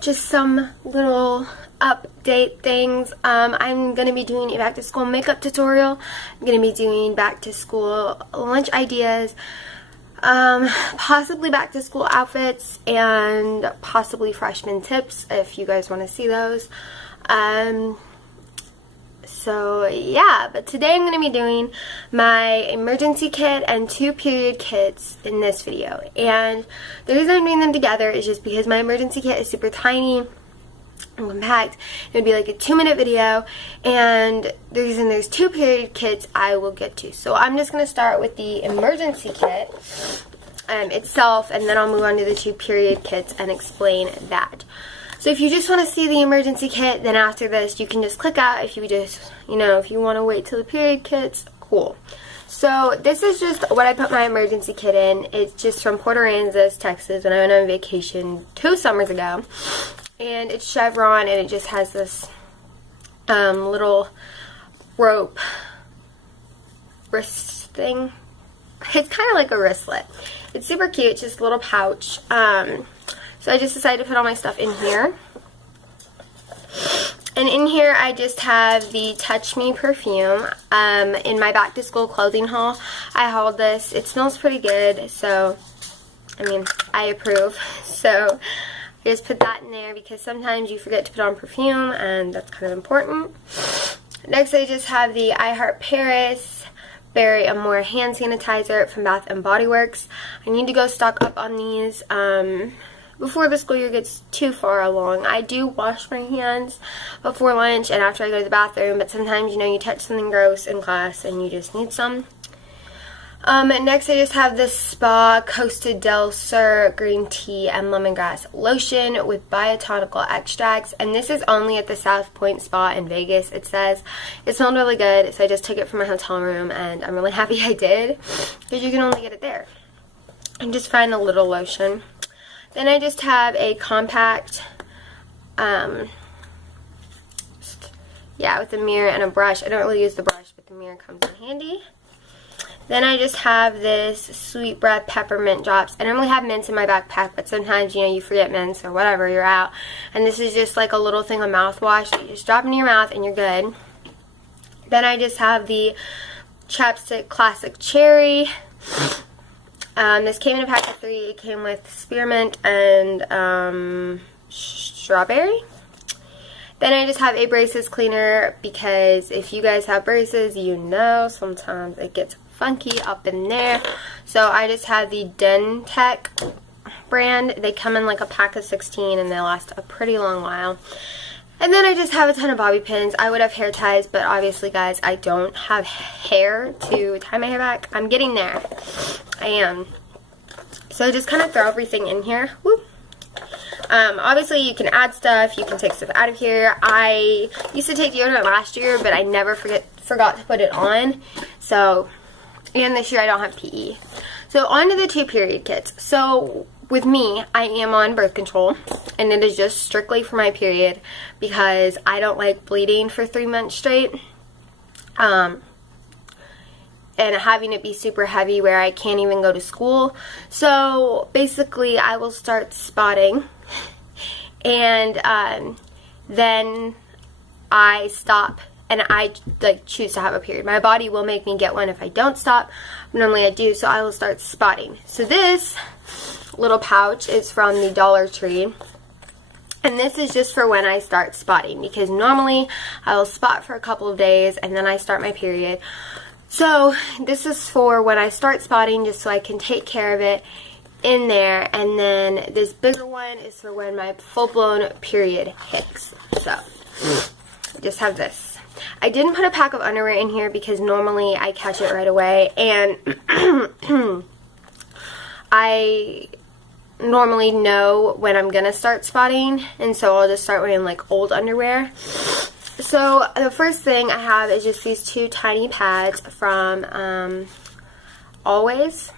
Just some little update things. I'm going to be doing a back to school makeup tutorial. I'm going to be doing back to school lunch ideas, possibly back to school outfits, and possibly freshman tips if you guys want to see those. So yeah, but today I'm going to be doing my emergency kit and 2 period kits in this video. And the reason I'm doing them together is just because my emergency kit is super tiny and compact. It would be like a 2-minute video, and the reason there's 2 period kits I will get to. So I'm just going to start with the emergency kit itself, and then I'll move on to the 2 period kits and explain that. So if you just want to see the emergency kit, then after this you can just click out. If you just, if you want to wait till the period kits, cool. So this is just what I put my emergency kit in. It's just from Port Aransas, Texas, when I went on vacation 2 summers ago. And it's chevron, and it just has this little rope wrist thing. It's kind of like a wristlet. It's super cute. It's just a little pouch. So I just decided to put all my stuff in here. And in here I just have the Touch Me perfume. In my back to school clothing haul, I hauled this. It smells pretty good, so I approve. So I just put that in there because sometimes you forget to put on perfume, and that's kind of important. Next I just have the I Heart Paris Berry Amore hand sanitizer from Bath & Body Works. I need to go stock up on these before the school year gets too far along. I do wash my hands before lunch and after I go to the bathroom, but sometimes, you touch something gross in class and you just need some. And next I just have this Spa Costa del Sur green tea and lemongrass lotion with biotonical extracts, and this is only at the South Point Spa in Vegas. It says it smelled really good, so I just took it from my hotel room, and I'm really happy I did because you can only get it there. And just find a little lotion. Then I just have a compact, with a mirror and a brush. I don't really use the brush, but the mirror comes in handy. Then I just have this Sweet Breath Peppermint Drops. I normally have mints in my backpack, but sometimes, you forget mints or whatever, you're out. And this is just like a little thing of mouthwash that you just drop in your mouth and you're good. Then I just have the Chapstick Classic Cherry. This came in a pack of 3. It came with spearmint and strawberry. Then I just have a braces cleaner because if you guys have braces, sometimes it gets funky up in there. So I just have the Dentec brand. They come in like a pack of 16 and they last a pretty long while. And then I just have a ton of bobby pins. I would have hair ties, but obviously, guys, I don't have hair to tie my hair back. I'm getting there. I am. So just kind of throw everything in here. Whoop. Obviously, you can add stuff. You can take stuff out of here. I used to take deodorant last year, but I never forgot to put it on. So, and this year I don't have PE. So, on to the 2 period kits. So, with me, I am on birth control, and it is just strictly for my period because I don't like bleeding for 3 months straight. And having it be super heavy where I can't even go to school. So basically I will start spotting, and then I stop, and I choose to have a period. My body will make me get one if I don't stop. Normally I do, so I will start spotting. So this little pouch is from the Dollar Tree. And this is just for when I start spotting, because normally I will spot for a couple of days and then I start my period. So this is for when I start spotting, just so I can take care of it in there. And then this bigger one is for when my full-blown period hits. So I just have this. I didn't put a pack of underwear in here because normally I catch it right away, and I normally know when I'm gonna start spotting, and so I'll just start wearing like old underwear. So the first thing I have is just these 2 tiny pads from Always,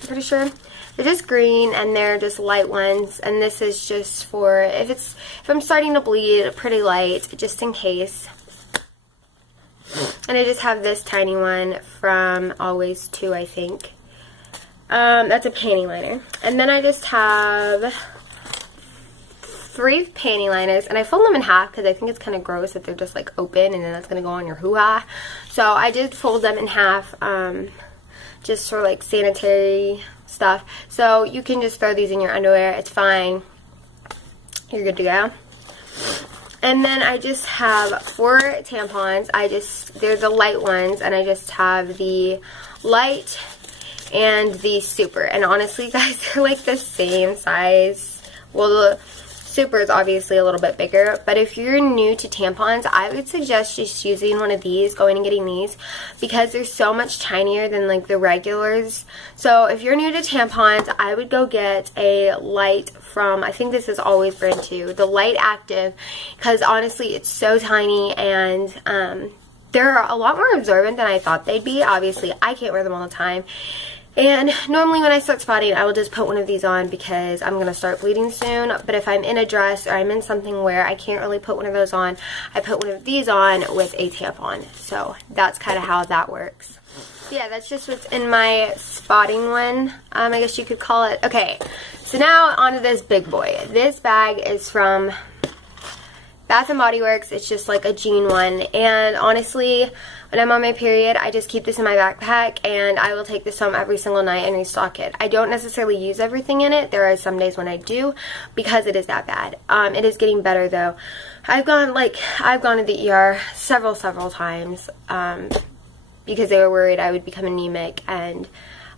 I'm pretty sure. They're just green, and they're just light ones, and this is just for if I'm starting to bleed pretty light, just in case. And I just have this tiny one from Always too, I think. That's a panty liner. And then I just have 3 panty liners, and I fold them in half because I think it's kind of gross if they're just like open and then that's going to go on your hoo-ha. So I did fold them in half just for like sanitary stuff. So you can just throw these in your underwear. It's fine. You're good to go. And then I just have 4 tampons. They're the light ones, and I just have the light and the super. And honestly, guys, they're like the same size. Well, the super is obviously a little bit bigger, but if you're new to tampons, I would suggest just using one of these, going and getting these, because they're so much tinier than like the regulars. So if you're new to tampons, I would go get a light from, I think this is Always brand 2, the Light Active, because honestly it's so tiny, and they're a lot more absorbent than I thought they'd be. Obviously I can't wear them all the time, and normally when I start spotting, I will just put one of these on because I'm going to start bleeding soon. But if I'm in a dress or I'm in something where I can't really put one of those on, I put one of these on with a tampon. So that's kind of how that works. Yeah, that's just what's in my spotting one, I guess you could call it. Okay, so now onto this big boy. This bag is from Bath & Body Works. It's just like a jean one, and honestly, when I'm on my period, I just keep this in my backpack, and I will take this home every single night and restock it. I don't necessarily use everything in it. There are some days when I do, because it is that bad. It is getting better though. I've gone to the ER several times because they were worried I would become anemic, and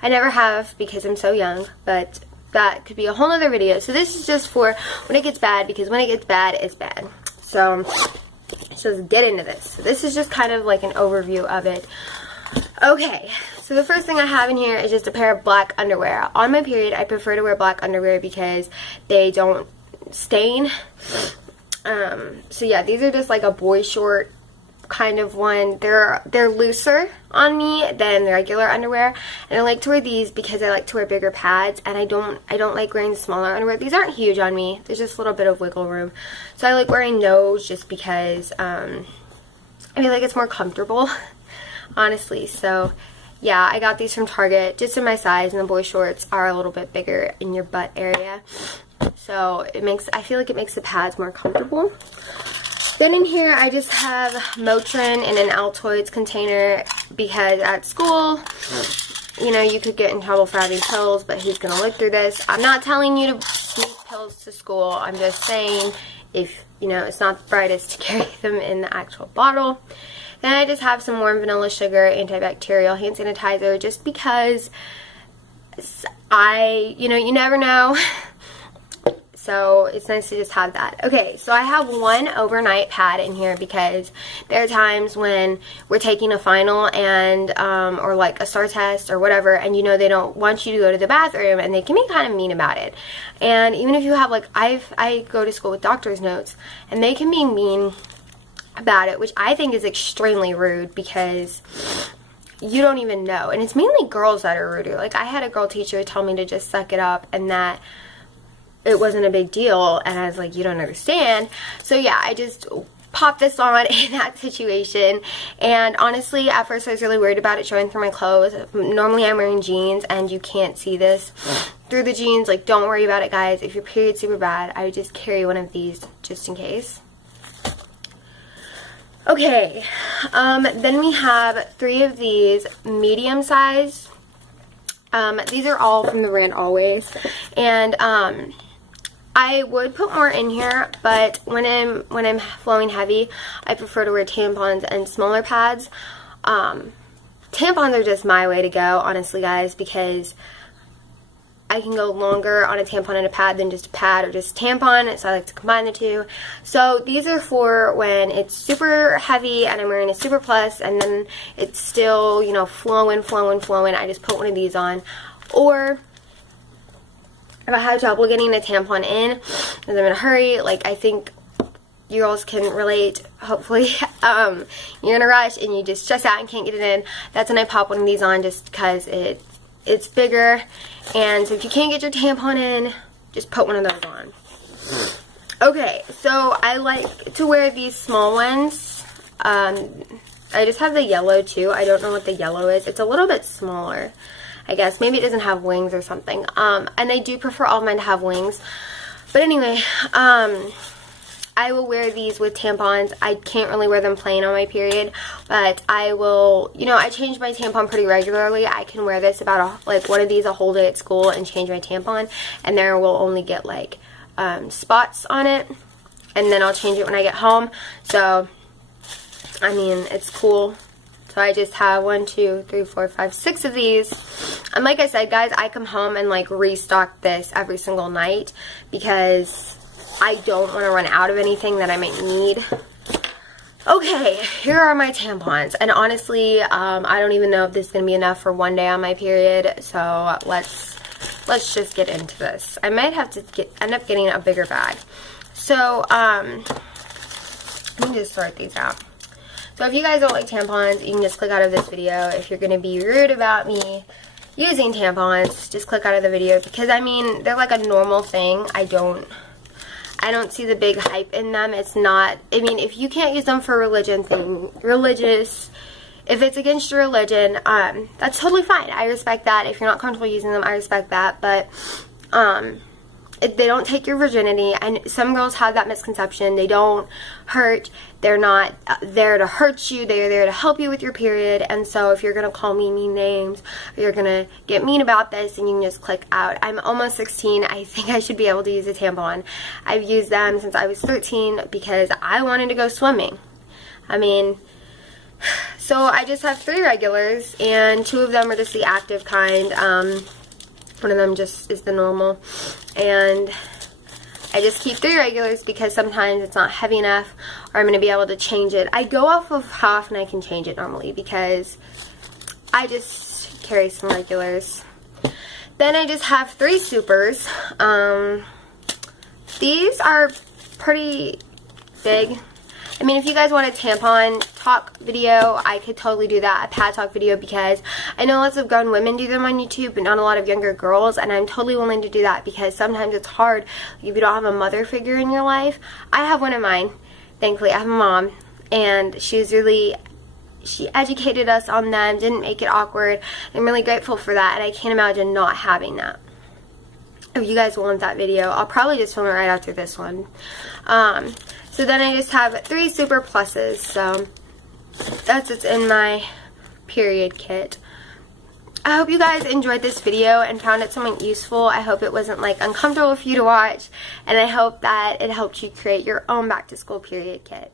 I never have because I'm so young, but that could be a whole other video. So this is just for when it gets bad, because when it gets bad, it's bad. So let's get into this. So this is just kind of like an overview of it. Okay, so the first thing I have in here is just a pair of black underwear. On my period, I prefer to wear black underwear because they don't stain. So yeah, these are just like a boy short kind of one. They're looser on me than the regular underwear, and I like to wear these because I like to wear bigger pads, and I don't like wearing smaller underwear. These aren't huge on me. There's just a little bit of wiggle room, so I like wearing those just because I feel like it's more comfortable, honestly. So yeah, I got these from Target, just in my size, and the boy shorts are a little bit bigger in your butt area, so I feel like it makes the pads more comfortable. Then in here, I just have Motrin in an Altoids container because at school, you know, you could get in trouble for having pills, but who's going to look through this? I'm not telling you to sneak pills to school. I'm just saying if, you know, it's not the brightest to carry them in the actual bottle. Then I just have some warm vanilla sugar, antibacterial hand sanitizer, just because you know, you never know. So it's nice to just have that. Okay, so I have one overnight pad in here because there are times when we're taking a final and or like a STAR test or whatever, and you know they don't want you to go to the bathroom, and they can be kind of mean about it. And even if you have like I go to school with doctor's notes, and they can be mean about it, which I think is extremely rude because you don't even know. And it's mainly girls that are ruder. Like I had a girl teacher tell me to just suck it up and that it wasn't a big deal, and I was like, you don't understand. So yeah, I just popped this on in that situation, and honestly at first I was really worried about it showing through my clothes. Normally I'm wearing jeans and you can't see this through the jeans. Like, don't worry about it, guys. If your period's super bad, I would just carry one of these just in case. Okay, then we have 3 of these medium size. These are all from the brand Always, and I would put more in here, but when I'm flowing heavy, I prefer to wear tampons and smaller pads. Tampons are just my way to go, honestly, guys, because I can go longer on a tampon and a pad than just a pad or just a tampon, so I like to combine the two. So these are for when it's super heavy and I'm wearing a super plus, and then it's still, you know, flowing. I just put one of these on. Or if I have trouble getting a tampon in and I'm in a hurry, like I think you girls can relate, hopefully, you're in a rush and you just stress out and can't get it in, that's when I pop one of these on just because it's bigger. And so if you can't get your tampon in, just put one of those on. Okay, so I like to wear these small ones. I just have the yellow too. I don't know what the yellow is. It's a little bit smaller, I guess. Maybe it doesn't have wings or something. And I do prefer all of mine to have wings. But anyway, I will wear these with tampons. I can't really wear them plain on my period, but I will, you know, I change my tampon pretty regularly. I can wear this about, like, one of these a whole day at school and change my tampon, and there will only get, like, spots on it, and then I'll change it when I get home. So, I mean, it's cool. So I just have 1, 2, 3, 4, 5, 6 of these. And like I said, guys, I come home and, like, restock this every single night because I don't want to run out of anything that I might need. Okay, here are my tampons. And honestly, I don't even know if this is going to be enough for one day on my period. So let's just get into this. I might have to end up getting a bigger bag. So, let me just sort these out. So if you guys don't like tampons, you can just click out of this video. If you're going to be rude about me using tampons, just click out of the video. Because, I mean, they're like a normal thing. I don't see the big hype in them. It's not, I mean, if you can't use them for religious, if it's against your religion, that's totally fine. I respect that. If you're not comfortable using them, I respect that. But, they don't take your virginity, and some girls have that misconception. They don't hurt. They're not there to hurt you. They're there to help you with your period. And so if you're going to call me mean names, or you're going to get mean about this, and you can just click out. I'm almost 16. I think I should be able to use a tampon. I've used them since I was 13 because I wanted to go swimming. I mean, so I just have 3 regulars, and 2 of them are just the active kind. One of them just is the normal, and I just keep 3 regulars because sometimes it's not heavy enough, or I'm going to be able to change it. I go off of how often I can change it normally because I just carry some regulars. Then I just have 3 supers. These are pretty big. I mean, if you guys want a tampon talk video, I could totally do that, a pad talk video, because I know lots of grown women do them on YouTube, but not a lot of younger girls, and I'm totally willing to do that because sometimes it's hard if you don't have a mother figure in your life. I have one of mine, thankfully. I have a mom, and she educated us on them, didn't make it awkward. I'm really grateful for that, and I can't imagine not having that. If you guys want that video, I'll probably just film it right after this one. So then I just have 3 super pluses, so that's what's in my period kit. I hope you guys enjoyed this video and found it somewhat useful. I hope it wasn't, like, uncomfortable for you to watch, and I hope that it helped you create your own back to school period kit.